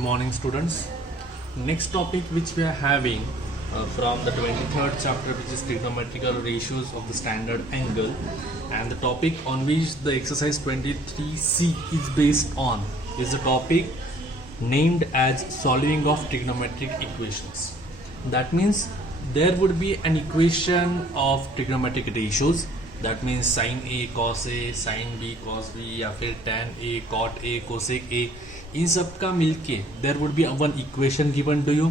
morning, students. Next topic which we are having from the 23rd chapter, which is trigonometrical ratios of the standard angle, and the topic on which the exercise 23C is based on is the topic named as solving of trigonometric equations. That means there would be an equation of trigonometric ratios. That means sin A cos A, sin B cos B, या फिर tan A cot A cosec A, इन सब का मिलके there would be one equation given to you.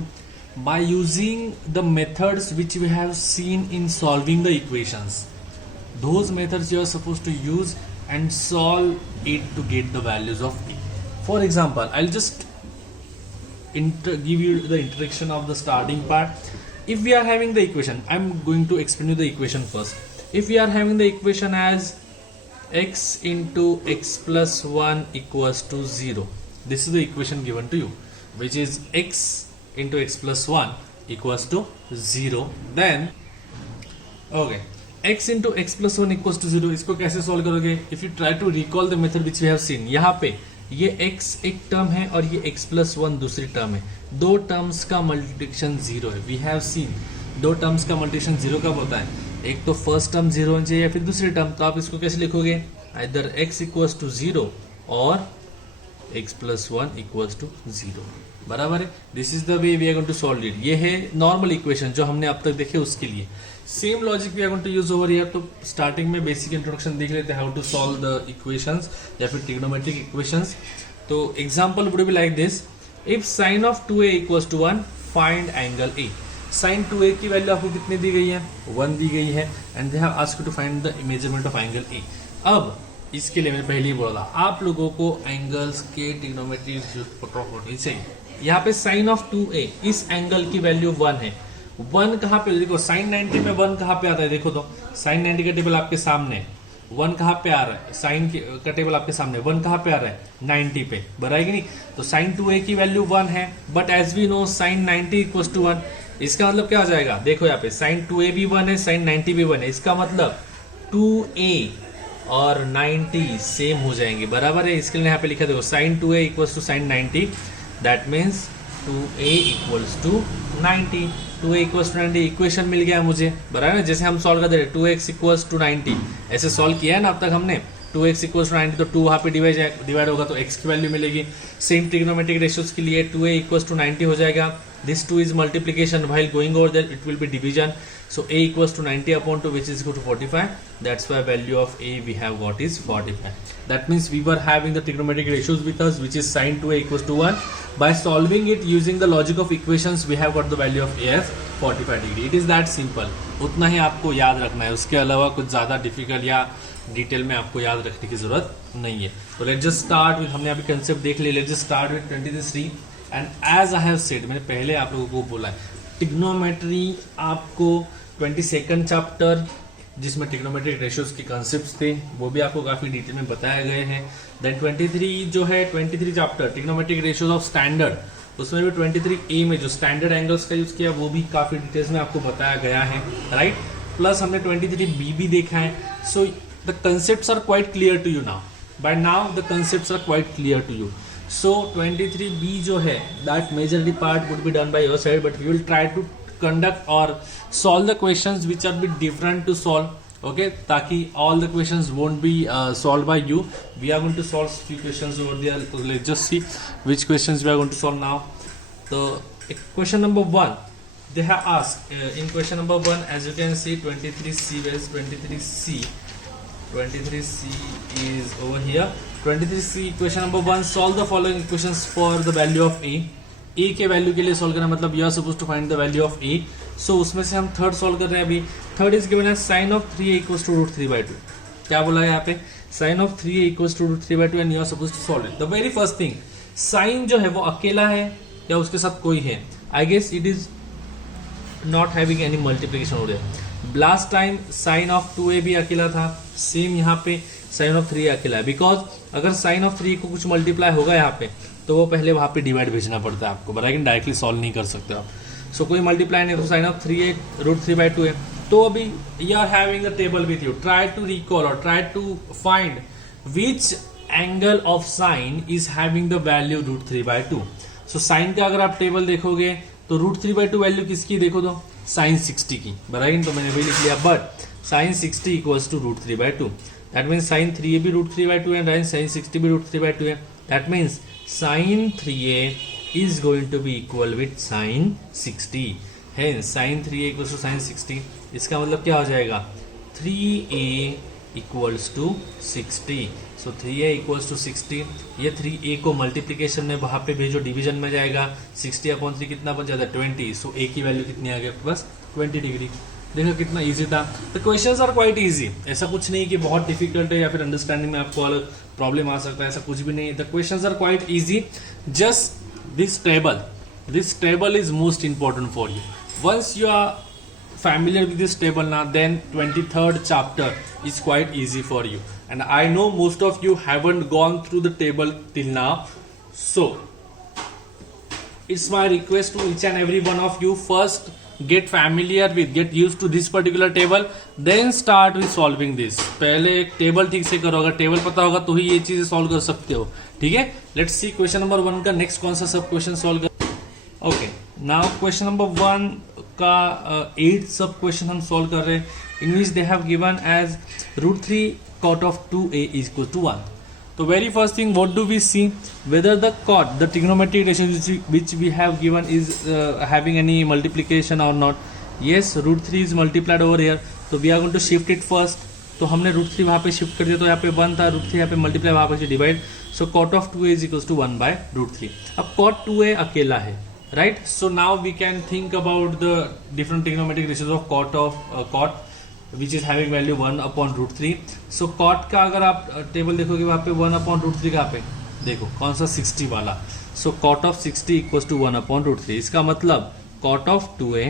By using the methods which we have seen in solving the equations, those methods you are supposed to use and solve it to get the values of A. For example, I'll just give you the introduction of the starting part. If we are having the equation, I'm going to explain you the equation first. If we are having the equation as x into x plus 1 equals to 0, this is the equation given to you, which is x into x plus 1 equals to 0. Then okay, x into x plus 1 equals to 0, इसको कैसे solve करोगे? If you try to recall the method which we have seen, यहाँ पे ये x एक term है और ये x plus 1 दूसरी टर्म है. दो टर्म्स का मल्टीप्लिकेशन 0 है. वी हैव सीन दो टर्म्स का मल्टीप्लिकेशन 0 कब होता है? एक तो फर्स्ट टर्म 0 होना चाहिए या फिर दूसरी टर्म. तो आप इसको कैसे लिखोगे? आइदर x इक्वल्स टू 0 और x प्लस 1 इक्वल्स टू 0. बराबर है. This is the way we are going to solve it. ये है नॉर्मल इक्वेशन जो हमने अब तक देखे उसके लिए. Same logic we are going to use over here. तो स्टार्टिंग में बेसिक इंट्रोडक्शन देख लेते हैं how to solve the equations या फिर ट्रिग्नोमेट्रिक इक्वेशंस. तो example would be like this. If sin of 2a equals to 1, find angle a. sin 2a की value आपको कितनी दी गई है? 1 दी गई है. And they have asked to find the measurement of angle a. अब इसके लिए मैंने पहले ही बोला आप लोगों को एंगल्स के ट्रिग्नोमेट्री प्रॉपर्टी चाहिए. यहाँ पे sin of 2a, इस एंगल की वैल्यू 1 है. 1 कहाँ पे? देखो sin 90 में 1 कहाँ पे आता है? देखो तो sin 90 का टेबल आपके सामने, 1 कहाँ पे आ रहा है? sin का टेबल आपके सामने, 1 कहाँ पे आ रहा है? 90 पे. बराबर कि नहीं? तो sin 2a की वैल्यू 1 है. But as we know sin 90 equals to 1. इसका मतलब क्या हो जाएगा? देखो यहाँ पे sin 2a भी 1 है, sin 90 भी 1 है. इसका मतलब 2a और 90 सेम हो जाएंगे. बराबर है. इसके लिए यहाँ पे लिखा देखो sin 2a equals to sin 90. That means 2a equals to 90. 2a equals to 90 equation मिल गया मुझे. बराबर है. जैसे हम सॉल्व करते रहे 2x इक्वल्स टू 90 ऐसे सॉल्व किया है ना अब तक हमने. 2x इक्वल्स टू 90 तो 2 वहाँ पे डिवाइड होगा तो x की वैल्यू मिलेगी. सेम ट्रिग्नोमेट्रिक रेशियोज के लिए 2a इक्वल्स टू 90 हो जाएगा. This 2 is multiplication. While going over there, it will be division. So a equals to 90 upon 2, which is equal to 45. That's why value of a we have got is 45. That means we were having the trigonometric ratios with us, which is sin 2a equals to 1. By solving it using the logic of equations, we have got the value of a as 45 degree. It is that simple. उतना ही आपको याद रखना है. उसके अलावा कुछ ज़्यादा difficult या डिटेल में आपको याद रखने की जरूरत नहीं है. तो लेट्स जस्ट स्टार्ट विद, हमने अभी कंसेप्ट देख लिया. Let's just start with 23. And as I have said, मैंने पहले आप लोगों को बोला है ट्रिग्नोमेट्री आपको 22nd चैप्टर जिसमें ट्रिग्नोमेट्रिक रेशियोज के कॉन्सेप्ट्स थे वो भी आपको काफ़ी डिटेल में बताए गए हैं. देन 23 जो है 23 chapter trigonometric ratios of standard, उसमें भी 23A में जो स्टैंडर्ड एंगल्स का यूज़ किया वो भी काफ़ी डिटेल्स में आपको बताया गया है. राइट. प्लस हमने 23B भी देखा है. So the concepts are quite clear to you now. By now the concepts are quite clear to you. So 23B जो है that majorly part would be done by your side, but we will try to conduct or solve the questions which are bit different to solve. Okay, ताकि all the questions won't be solved by you. We are going to solve few questions over there. So let's just see which questions we are going to solve now. So question number 1, they have asked in question number 1, as you can see 23C, where is 23C? 23C is over here. 23C equation number 1, solve the following equations for the value of a. a के value के लिए solve करना मतलब you are supposed to find the value of a. so उसमें से हम third solve कर रहे हैं अभी. Third is given as sin of 3a equals to root 3/2. क्या बोला है यहाँ पे? sin of 3a equals to root 3/2 and you are supposed to solve it. The very first thing, sin जो है वो अकेला है या उसके साथ कोई है? I guess it is not having any multiplication over there. Last time sin of 2a भी अकेला था. सेम यहाँ पे sin of 3a अकेला है. बिकॉज अगर sin of 3 को कुछ मल्टीप्लाई होगा यहाँ पे तो वो पहले वहाँ पे डिवाइड भेजना पड़ता है आपको. बराबर. डायरेक्टली सॉल्व नहीं कर सकते आप. सो कोई मल्टीप्लाई नहीं, तो sin of 3a रूट 3/2 है. तो अभी you are having the table with you. Try to recall और try to find which angle of sine is having the value root 3/2. So sine का अगर आप टेबल देखोगे तो √3/2 वैल्यू किसकी देखो तो साइन 60 की, बराबर। तो मैंने वही लिख लिया, but sine 60 equals to √3/2। That means sine 3a भी √3/2 है, साइन 60 भी √3/2 है। That means sine 3a is going to be equal with sin 60, है sin 3a equals to sin 60। इसका मतलब क्या हो जाएगा 3a equals to 60। So 3a equals to 60, ये 3a को मल्टीप्लीकेशन में वहाँ पे भेजो, डिवीजन में जाएगा, 60/3 कितना बन जाता है 20। सो a की वैल्यू कितनी आ गई बस 20 डिग्री। देखो कितना इजी था। The questions are quite easy, ऐसा कुछ नहीं कि बहुत डिफिकल्ट है या फिर अंडरस्टैंडिंग में आपको अलग प्रॉब्लम आ सकता है, ऐसा कुछ भी नहीं। The questions are quite easy, just this table is most important for you. Once you are familiar with this table now, then 23rd chapter is quite easy for you, and I know most of you haven't gone through the table till now, so it's my request to each and every one of you, first get familiar with, get used to this particular table, then start with solving this। पहले एक table ठीक से करो, अगर table पता होगा तो ही ये चीजें सॉल्व कर सकते हो, ठीक है। लेट्स सी क्वेश्चन नंबर 1 का नेक्स्ट कौन सा सब क्वेश्चन सॉल्व कर। ओके, नाउ क्वेश्चन नंबर 1 का 8 सब क्वेश्चन हम सॉल्व कर रहे हैं, in which they have given as √3 cot of 2a is equal to 1। So very first thing, what do we see? Whether the cot, the trigonometric ratio which we have given is having any multiplication or not. Yes, √3 is multiplied over here, so we are going to shift it first। तो हमने √3 वहाँ पे shift कर दिया, तो यहाँ पे 1 था, √3 यहाँ पे मल्टीप्लाई, वहाँ पे divide. So cot of 2a is equals to 1/√3। अब cot 2a अकेला है, right. So now we can think about the different trigonometric ratios of cot which is having value 1/√3। so cot का अगर आप टेबल देखोगे वहाँ पे 1/√3 कहाँ पे देखो, कौन सा 60 वाला। so cot of 60 equals to 1/√3। इसका मतलब cot of 2a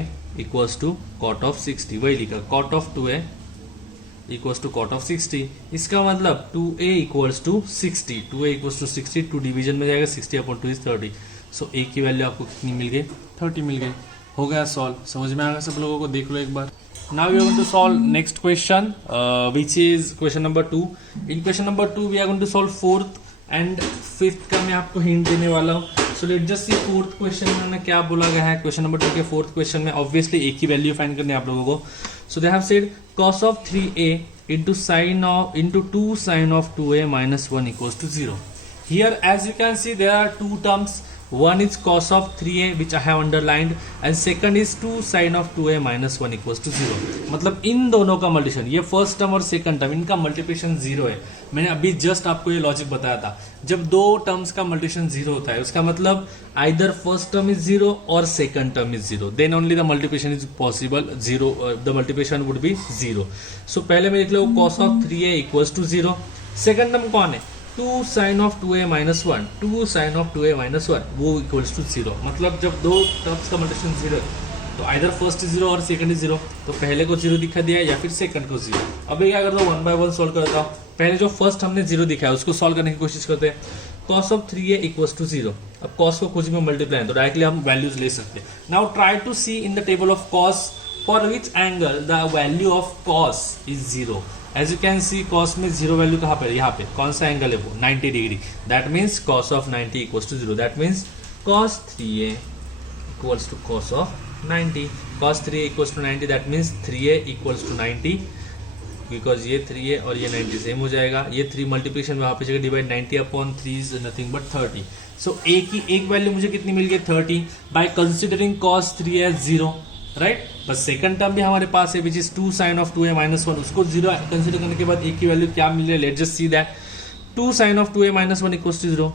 equals to cot of 60, वही लिखा, cot of 2a equals to cot of 60। इसका मतलब 2a equals to 60, 2a equals to 60, 2 division में जाएगा, 60/2 is 30। so a की वैल्यू आपको कितनी मिल गई 30 मिल गई। हो गया सॉल्व, समझ में आ गया सब लोगों को, देख लो एक बार। Now we are going to solve next question, which is question number 2। In question number 2 we are going to solve 4th and 5th का मैं आपको हिंट देने वाला हूँ। So let's just see 4th question में क्या बोला गया है। question number 2 के 4th question में obviously एक ही वैल्यू फाइंड करनी है आप लोगों को। So they have said cos of 3a into 2 sin of 2a minus 1 equals to 0। Here as you can see there are two terms, one is cos of 3a which I have underlined and second is 2 sin of 2a minus 1 equals to 0। मतलब इन दोनों का multiplication, ये first term और second term, इनका multiplication 0 है। मैंने अभी just आपको ये लॉजिक बताया था, जब दो टर्म्स का मल्टीप्लिकेशन 0 होता है उसका मतलब आइदर फर्स्ट टर्म इज 0 और second term is 0, then only the multiplication is possible, 0 the multiplication would be 0। So पहले मैं लिख लो cos of 3a equals to 0। Second term कौन है 2 sin of 2a minus 1, 2 sin of 2a minus 1 वो equals to 0। मतलब जब दो टर्म्स का मल्टीप्लिकेशन 0 है तो आइदर फर्स्ट इज 0 और सेकंड इज 0, तो पहले को 0 दिखा दिया या फिर सेकंड को 0। अब क्या करता हूँ 1 by 1 सॉल्व करता हूँ। पहले जो फर्स्ट हमने 0 दिखाया उसको सॉल्व करने की कोशिश करते हैं। cos of 3a equals to 0। अब cos को कुछ भी मल्टीप्लाई है तो डायरेक्टली हम वैल्यूज ले सकते हैं। Now try to see in the table of cos for which angle the value of cos is 0। As you can see cos में 0 वैल्यू कहाँ पे, यहाँ पे कौन सा एंगल है वो 90 degree. That means cos of 90 equals to 0। That means cos 3a equals to cos of 90। cos 3a equals to 90, that means 3a equals to 90, because ये 3a और ये 90 सेम हो जाएगा। ये 3 मल्टीप्लिकेशन में वहाँ पे जगह divide 90/3 is nothing but 30। So a की एक वैल्यू मुझे कितनी मिल गई 30 by considering cos 3a as 0, right. बस सेकंड टर्म भी हमारे पास है which is 2 sin of 2a minus 1, उसको 0 कंसिडर करने के बाद a की वैल्यू क्या मिल रही है, let's just see that 2 sin of 2a minus 1 equals to 0।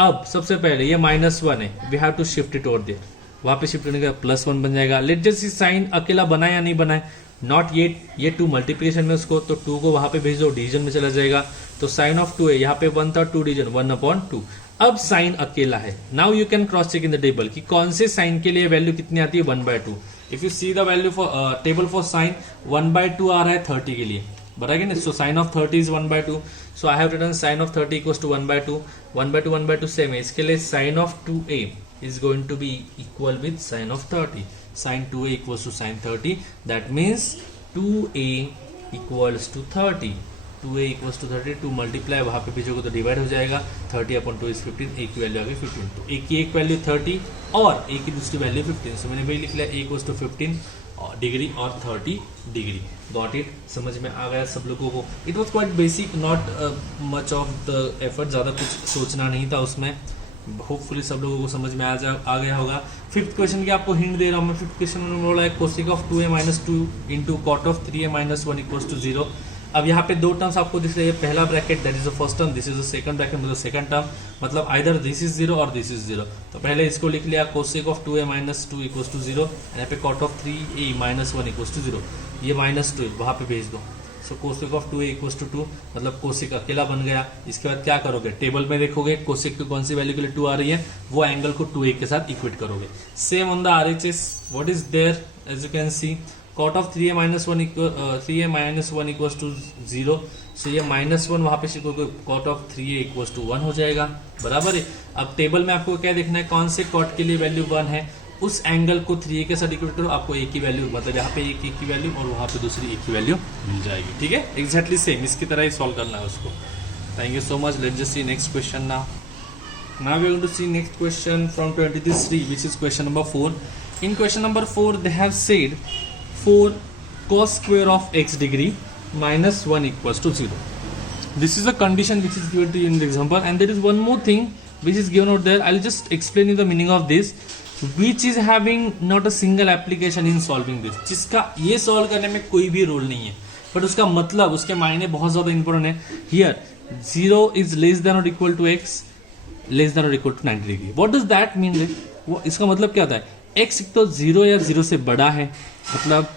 अब सबसे पहले ये -1 है, we have to shift it over there, वहाँ पे शिफ्ट करने का +1 बन जाएगा। लेट्स जस्ट सी साइन अकेला बनाए या नहीं बनाए, नॉट येट, ये 2 मल्टीप्लिकेशन में उसको, तो 2 को वहाँ पे भेज दो, डिवीजन में चला जाएगा। तो साइन ऑफ 2 है, यहाँ पे 1 था, 2 डिवीजन 1/2। अब साइन अकेला है। Now you can cross check in the table कि कौन से साइन के लिए वैल्यू कितनी आती है 1/2। If you see the value for table for sine 1/2 आ रहा है 30 के लिए, बराबर है। So sine of 30 is 1/2। So I have written sine of 30 equals to 1/2। 1/2 same है, इसके लिए sine of 2a is going to be equal with sin of 30। sin 2a equals to sin 30, that means 2a equals to 30। 2a equals to 30, 2 multiply वहाँ पे भेजोगे तो divide हो जाएगा, 30/2 is 15, a की वैल्यू आ गई 15। तो a की एक वैल्यू 30 और a की दूसरी वैल्यू 15, सो मैंने वही लिख लिया a इक्वल्स टू 15 डिग्री और 30 डिग्री। Got it? समझ में आ गया सब लोगों को? It was quite basic, not much of the effort, ज़्यादा कुछ सोचना नहीं था उसमें। होपफुली सब लोगों को समझ में आ गया होगा। फिफ्थ क्वेश्चन की आपको हिंट दे रहा हूँ मैं। फिफ्थ क्वेश्चन में बोला है cosec of 2a minus 2 into cot of 3a minus 1 equals to 0। अब यहाँ पे दो टर्म्स आपको दिख रही है, पहला bracket that is the first term, this is the second bracket मतलब सेकंड टर्म, मतलब आइदर दिस इज 0 और दिस इज 0। तो पहले इसको लिख लिया cosec of 2a minus 2 equals to 0, यहाँ पे cot of 3a minus 1 equals to 0, ये माइनस 2 वहाँ पे भेज दो। So cosec of 2a equals to 2, मतलब कोसेक अकेला बन गया। इसके बाद क्या करोगे, टेबल में देखोगे कोसेक की कौन सी वैल्यू के लिए 2 आ रही है, वो एंगल को 2a के साथ इक्वेट करोगे। Same on the RHS, what is there as you can see, cot of 3a minus 1 equals to 0, so ये माइनस 1 वहाँ पे शिकोगे, cot of 3a equals to 1 हो जाएगा, बराबर है। अब टेबल में आपको क्या देखना है, कौन से कॉट के लिए वैल्यू 1 है, उस एंगल को 3a के साथ इक्वेट करो, आपको a की वैल्यू, मतलब यहाँ पे a की वैल्यू और वहाँ पे दूसरी a की वैल्यू मिल जाएगी। ठीक है, एग्जैक्टली सेम इसकी तरह ही सॉल्व करना है उसको। Thank you so much. Let's just see next question now. Now we are going to see next question from 23, which is question number 4. In question number 4, they have said 4 cos square of x degree minus 1 equals to 0. This is the condition which is given to you in the example, and there is one more thing which is given out there. I'll just explain you the meaning of this, which is having not a single application in solving this. जिसका ये solve करने में कोई भी role नहीं है, but उसका मतलब, उसके मायने बहुत ज़्यादा इंपॉर्टेंट है। Here 0 is less than or equal to x, less than और equal to 90 degree. What does that mean? वो इसका मतलब क्या होता है, x तो 0 या 0 से बड़ा है, मतलब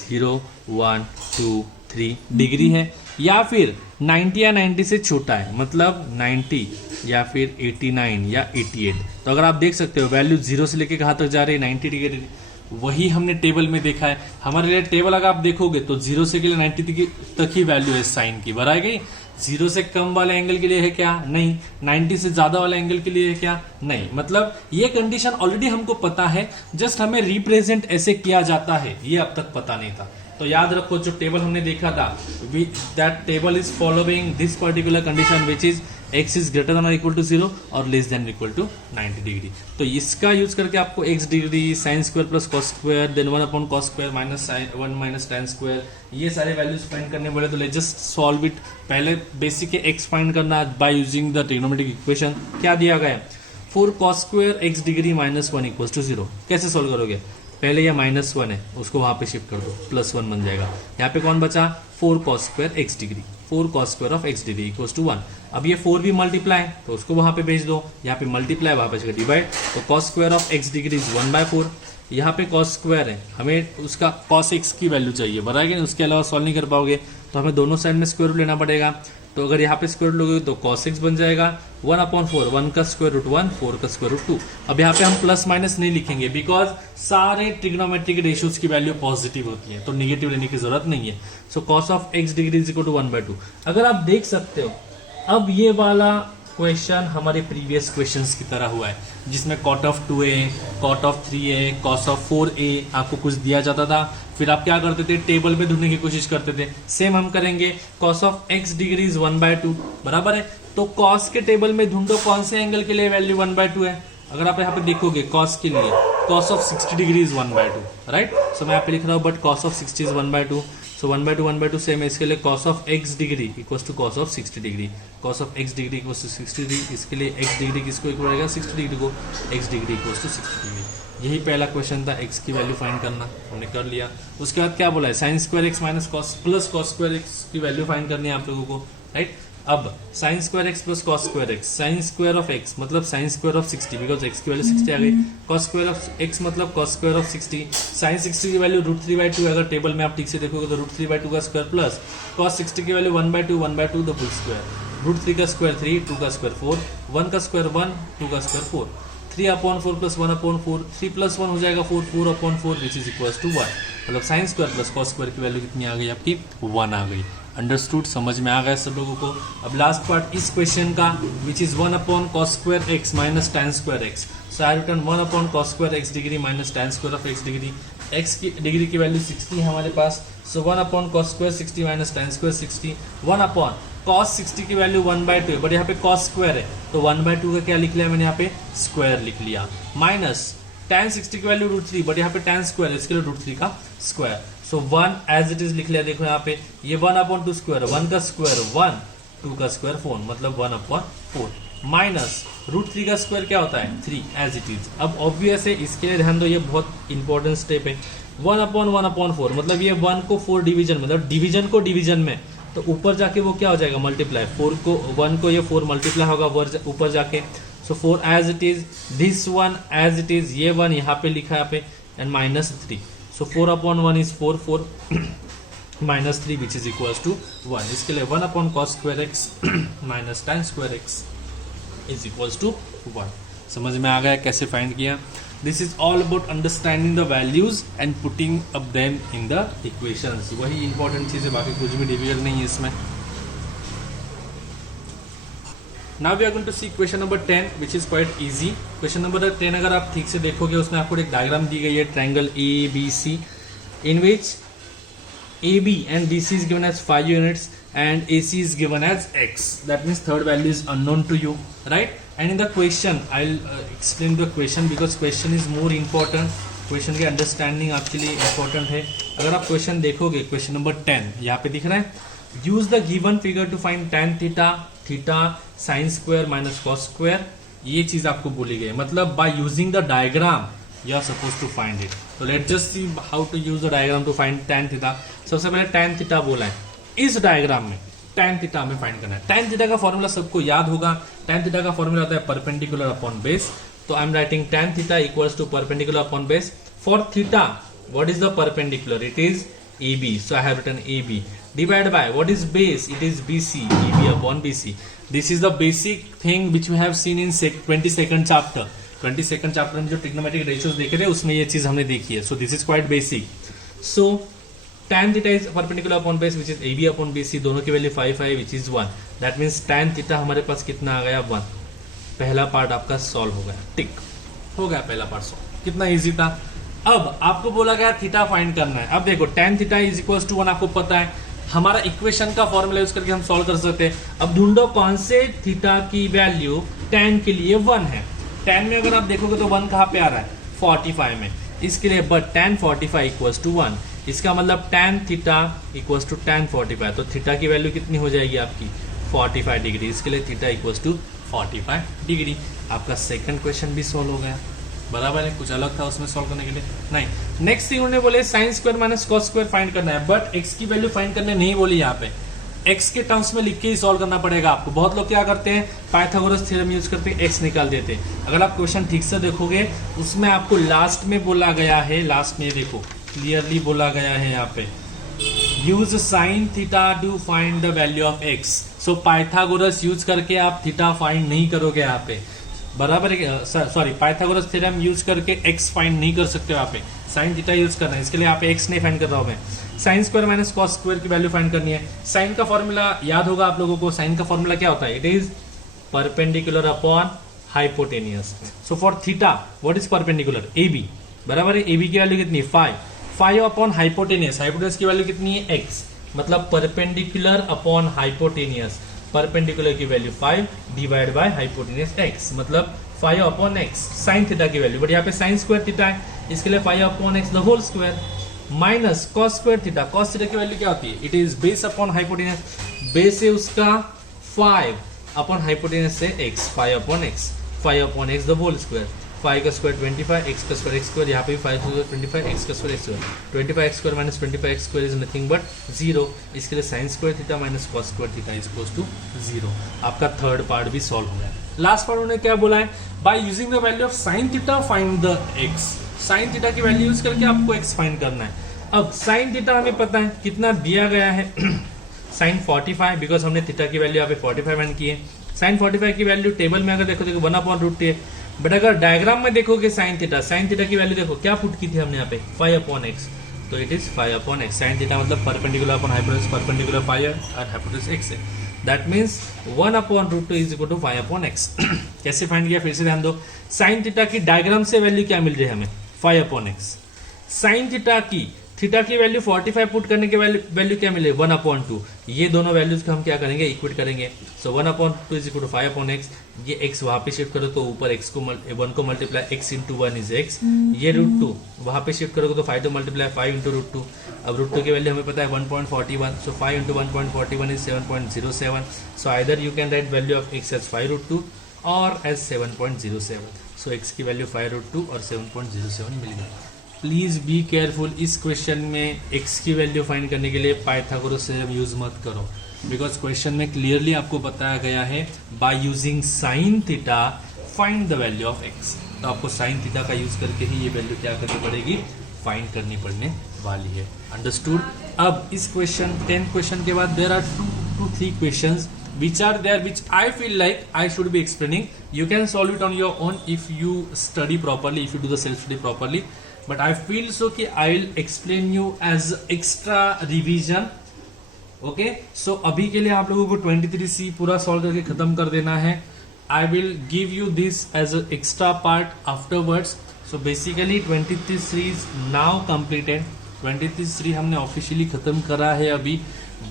0, 1, 2, 3 डिग्री है, या फिर 90 या 90 से छोटा है, मतलब 90 या फिर 89 या 88। तो अगर आप देख सकते हो वैल्यू 0 से लेके कहाँ तक जा रही है, 90 डिग्री। वही हमने टेबल में देखा है। हमारे लिए टेबल अगर आप देखोगे तो 0 से के लिए 90 तक ही वैल्यू है साइन की, बनाई गई। 0 से कम वाले एंगल के लिए है क्या? नहीं। 90 से ज्यादा वाले एंगल के लिए है क्या? नहीं। मतलब ये कंडीशन ऑलरेडी हमको पता है, जस्ट हमें रिप्रेजेंट ऐसे किया जाता है, ये अब तक पता नहीं था। तो याद रखो जो टेबल हमने देखा था, that table is following this particular condition which is x is greater than और इक्वल टू 0 और less than equal to 90 degree. तो इसका यूज करके आपको x degree, sine square plus cos square, then 1 upon cos square minus 1 minus tan square, ये सारे values find करने बोले। तो लेट्स जस्ट सॉल्व इट। पहले बेसिक है x फाइंड करना by using the trigonometric equation. क्या दिया गया है, 4 cos square x degree minus 1 equal to 0। कैसे सॉल्व करोगे, पहले ये माइनस 1 है, उसको वहां पे शिफ्ट कर दो, प्लस 1 बन जाएगा। यहाँ पे कौन बचा, 4 cos square x degree, 4 cos square of x degree equals to 1। अब ये 4 भी मल्टीप्लाई, तो उसको वहां पे भेज दो, यहाँ पे मल्टीप्लाई, वहां पे डिवाइड, तो cos square of x degree is 1/4। यहाँ पे cos स्क्वायर है, हमें उसका cos x की वैल्यू चाहिए, बराबर है। उसके अलावा सॉल्व नहीं कर पाओगे, तो हमें दोनों साइड में स्क्वायर रूट लेना पड़ेगा। तो अगर यहाँ पे स्क्वायर रूट लोगे तो cos x बन जाएगा 1/4, 1 का स्क्वायर रूट 1, 4 का स्क्वायर रूट 2। अब यहाँ पे हम प्लस माइनस नहीं लिखेंगे, बिकॉज सारे ट्रिग्नोमेट्रिक रेशियोज की वैल्यू पॉजिटिव होती है, तो निगेटिव लेने की जरूरत नहीं है। So cos of x degree is equal to 1/2। अगर आप देख सकते हो, अब ये वाला क्वेश्चन हमारे प्रीवियस क्वेश्चंस की तरह हुआ है, जिसमें cot of 2a, cot of 3a, cos of 4a आपको कुछ दिया जाता था, फिर आप क्या करते थे, टेबल में ढूंढने की कोशिश करते थे। सेम हम करेंगे, cos of x degree is 1/2, बराबर है। तो cos के टेबल में ढूंढो कौन से एंगल के लिए वैल्यू 1/2 है। अगर आप यहाँ पे देखोगे cos के लिए, cos of 60 degree is 1/2, right. So मैं यहाँ पे लिख रहा हूँ, बट cos ऑफ 60 इज 1/2। सो 1/2 सेम है। इसके लिए cos of x degree equals to cos of 60 degree, cos of x degree equals to 60 degree. इसके लिए x डिग्री किसको इक्वल रहेगा, 60 डिग्री को, x degree equals to 60 degree. यही पहला क्वेश्चन था, x की वैल्यू फाइंड करना, हमने कर लिया। उसके बाद क्या बोला है, sine square x minus cos plus cos square x की वैल्यू फाइंड करनी है आप लोगों को, राइट। अब sine square x plus cos square x, sine square of x मतलब sine square of 60, because x की वैल्यू 60 आ गई। कॉस स्क्वायर ऑफ x मतलब कॉस स्क्वायर ऑफ 60, साइन 60 की वैल्यू √3/2 है। अगर टेबल में आप ठीक से देखोगे तो √3/2 का स्क्वायर प्लस कॉस 60 की वैल्यू 1/2 द फुल स्क्वायर, √3 का स्क्वायर 3, 2 का स्क्वायर 4, 1 का स्क्वायर 1, 2 का स्क्वायर 4, 3/4 प्लस 1/4, 3 प्लस 1 हो जाएगा 4, 4/4 विच इज इक्वल्स टू 1। मतलब sine square plus cos square की वैल्यू कितनी आ गई आपकी, 1 आ गई। अंडरस्टूड, समझ में आ गया सब लोगों को। अब लास्ट पार्ट इस क्वेश्चन का, which is 1/cos square x minus tan square x। So I return 1/cos square x degree minus tan square of x degree. X की डिग्री की वैल्यू 60 है हमारे पास, सो 1 upon cos square 60 minus ten square 60, 1 upon cos 60 की value 1/2 है, but यहाँ पे cos square है तो 1/2 का क्या लिख लिया मैंने यहाँ पे स्क्वायर लिख लिया, माइनस tan 60 की वैल्यू √3, बट यहाँ पे tan स्क्वायर है इसके लिए √3 का square, so 1 as it is लिख लिया। देखो यहाँ पे ये 1/2 स्क्वायर, 1 का स्क्वायर 1, 2 का स्क्वायर 4, मतलब 1/4, माइनस √3 का स्क्वायर क्या होता है 3 एज इट इज। अब ऑब्वियस है, इसके लिए ध्यान दो, ये बहुत इंपॉर्टेंट स्टेप है। 1/1/4 मतलब ये 1 को 4 डिवीजन, मतलब डिवीजन को डिवीजन में, तो ऊपर जाके वो क्या हो जाएगा मल्टीप्लाई, 4 को 1 को ये 4 मल्टीप्लाई होगा ऊपर जाके, so 4 as it is, this 1 as it is, ये 1 यहाँ पे लिखा है यहाँ पे, and minus 3, so 4/1 is 4, 4 minus 3 which is equals to 1। इसके लिए 1 upon cos square x minus tan square x is equals to 1। समझ में आ गया कैसे फाइंड किया? This is all about understanding the values and putting up them in the equations, वही important चीज है, बाकी कुछ भी डिफिकल्ट नहीं है इसमें। Now we are going to see question number 10 which is quite easy. Question number 10 अगर आप ठीक से देखोगे उसमें आपको एक डायग्राम दी गई है, triangle ABC in which AB and BC is given as 5 units and AC is given as X. That means third value is unknown to you, right? And in the question, I'll explain the question because question is more important. Question के understanding आपके लिए important है। अगर आप question देखोगे, question number 10 यहाँ पे दिख रहा है, use the given figure to find tan theta, theta, sin square minus cos square, ये चीज आपको बोली गई है। मतलब by using the diagram you are supposed to find it. So let's just see how to use the diagram to find tan theta. सबसे पहले tan theta बोला है, इस डायग्राम में tan theta हमें फाइंड करना है। tan theta का फॉर्मूला सबको याद होगा, tan theta का फॉर्मूला आता है परपेंडिकुलर अपॉन बेस, तो I am writing tan theta equals to perpendicular upon base. For theta what is the perpendicular, it is AB, so I have written AB, divided by what is base, it is BC, EB upon BC. This is the basic thing which we have seen in 22nd chapter. 22nd chapter में जो trigonometric ratios देखे थे उसमें ये चीज हमने देखी है, so this is quite basic. So tan theta is perpendicular upon base which is AB upon BC, दोनों की value 5 5 which is 1, that means tan theta हमारे पास कितना आ गया 1। पहला पार्ट आपका सॉल्व हो गया, टिक हो गया पहला पार्ट सॉल्व, कितना इजी था। अब आपको बोला गया थीटा फाइंड करना है। अब देखो tan theta is equals to 1 आपको पता है, हमारा इक्वेशन का फॉर्मूला यूज करके हम सॉल्व कर सकते हैं। अब ढूंढो कौन से थीटा की वैल्यू tan के लिए 1 है। tan में अगर आप देखोगे तो 1 कहाँ पे आ रहा है 45 में, इसके लिए बट tan 45 इक्वल्स टू 1, इसका मतलब tan theta equals to tan 45, तो थीटा की वैल्यू कितनी हो जाएगी आपकी 45 डिग्री, इसके लिए थीटा इक्वल्स टू 45 डिग्री। आपका सेकंड क्वेश्चन भी सॉल्व हो गया, बराबर है, कुछ अलग था उसमें सॉल्व करने के लिए नहीं। नेक्स्ट थिंग उन्होंने बोले sine square minus cos square find करना है, बट एक्स की वैल्यू फाइंड करने नहीं बोली, यहाँ पे एक्स के टर्म्स में लिख के ही सॉल्व करना पड़ेगा आपको। बहुत लोग क्या करते हैं पाइथागोरस थ्योरम यूज करते हैं, एक्स निकाल देते हैं। अगर आप क्वेश्चन ठीक से देखोगे उसमें आपको लास्ट में बोला गया है, लास्ट में देखो क्लियरली बोला गया है यहाँ पे, use sine theta two find the value of x. So Pythagoras use करके आप थीटा फाइंड नहीं करोगे यहाँ पे, बराबर है, सॉरी पाइथागोरस थ्योरम यूज करके एक्स फाइंड नहीं कर सकते हो यहाँ पे, साइन थीटा यूज करना है, इसके लिए यहाँ पे एक्स नहीं फाइंड कर रहा हूँ मैं। Sine square minus cos square की वैल्यू फाइंड करनी है। साइन का फॉर्मूला याद होगा आप लोगों को, साइन का फॉर्मूला क्या होता है, it is perpendicular upon hypotenuse. So for theta what is perpendicular AB, बराबर है, AB की वैल्यू कितनी 5, 5 अपॉन हाइपोटेनियस, हाइपोटेनियस की वैल्यू कितनी है x, मतलब परपेंडिकुलर अपॉन हाइपोटेनियस, परपेंडिकुलर की value 5 divide by hypotenuse x, मतलब 5 अपॉन x साइन थीटा की वैल्यू, बट यहाँ पे साइन स्क्वायर थीटा है, इसके लिए 5 upon x the whole square, minus cos square theta, cos theta की वैल्यू क्या होती है, it is base upon hypotenuse, base है उसका 5 अपॉन हाइपोटेनियस से x, 5 upon x the whole square, 5 का स्क्वायर 25, x का स्क्वायर x स्क्वायर, यहाँ पे भी 5 का स्क्वायर 25, x का square x square, 25 x square minus 25 x square is nothing but 0, इसके लिए sine square theta minus cos square theta is equals to 0। आपका थर्ड पार्ट भी सॉल्व हो गया। लास्ट पार्ट उन्होंने क्या बोला है, bye using the value of sine theta find the x, sine theta की वैल्यू यूज करके आपको x फाइंड करना है। अब साइन थीटा हमें पता है कितना दिया गया है साइन 45, बिकॉज हमने थीटा की वैल्यू यहाँ पे 45 फाइंड की है। साइन 45 की वैल्यू टेबल में अगर देखो 1/√2 है, बट अगर डायग्राम में देखोगे साइन थीटा की वैल्यू देखो क्या पुट की थी हमने यहाँ पे 5 अपॉन x, तो it is 5 upon x। Sine theta मतलब परपेंडिकुलर अपॉन हाइपोटेन्यूज, परपेंडिकुलर 5 और हाइपोटेन्यूज x है, that means 1/√2 is equal to 5 upon x। कैसे फाइंड किया फिर से ध्यान दो, साइन थीटा की डायग्राम से वैल्यू क्या मिल रही है हमें 5 अपॉन x, साइन थीटा की वैल्यू 45 पुट करने के वैल्यू क्या मिले 1/2। ये दोनों वैल्यूज को हम क्या करेंगे इक्वेट करेंगे। सो 1/2 इज इक्वल टू 5/x। ये x वहां पे शिफ्ट करो तो ऊपर x को 1 को multiply x into 1 is x। ये √2 वहां पे शिफ्ट करोगे तो 5 to मल्टीप्लाई 5 इंटू √2। अब √2 की वैल्यू हमें पता है 1.41। So 5 into 1.41 is 7.07। So either you can write value of x as 5√2 और एज 7.07। सो x की वैल्यू 5√2 और 7.07 मिल गई। प्लीज बी केयरफुल, इस क्वेश्चन में x की वैल्यू फाइंड करने के लिए पाइथागोरस थ्योरम यूज मत करो, बिकॉज क्वेश्चन में क्लियरली आपको बताया गया है by using sine theta find the value of x। तो आपको साइन थीटा का यूज करके ही ये वैल्यू क्या करनी पड़ेगी फाइंड करनी पड़ने वाली है। अंडरस्टूड। अब इस क्वेश्चन 10 क्वेश्चन के बाद there are 2 to 3 questions which are there which I feel like I should be explaining. You can solve it on your own if you study properly, if you do the self study properly. But I feel so कि I'll explain you as extra revision. Okay? So अभी के लिए आप लोगों को 23C पूरा solve करके खत्म कर देना है। I will give you this as an extra part afterwards. So basically 23C is now completed. 23C हमने ऑफिशियली खत्म करा है अभी,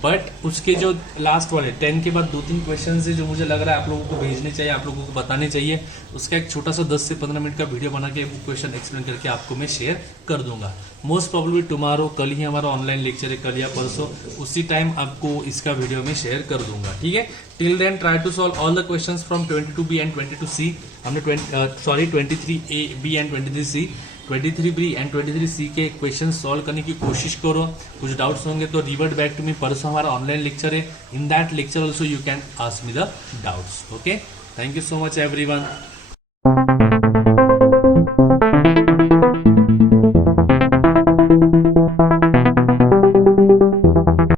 बट उसके जो लास्ट वाले 10 के बाद 2-3 क्वेश्चन है जो मुझे लग रहा है आप लोगों को भेजने चाहिए, आप लोगों को बताने चाहिए। उसका एक छोटा सा 10 से 15 मिनट का वीडियो बना के क्वेश्चन एक्सप्लेन करके आपको मैं शेयर कर दूंगा। मोस्ट प्रॉब्लली टुमारो, कल ही हमारा ऑनलाइन लेक्चर है, कल या परसों उसी टाइम आपको इसका वीडियो में शेयर कर दूंगा। ठीक है, till then try to solve all the questions from 22B and 22C। हमने 23A, B and 23C, 23B and 23C के क्वेश्चन सॉल्व करने की कोशिश करो। कुछ डाउट्स होंगे तो रिवर्ट बैक टू मी, परसों हमारा ऑनलाइन लेक्चर है। In that lecture also you can ask me the doubts. Okay, thank you so much everyone.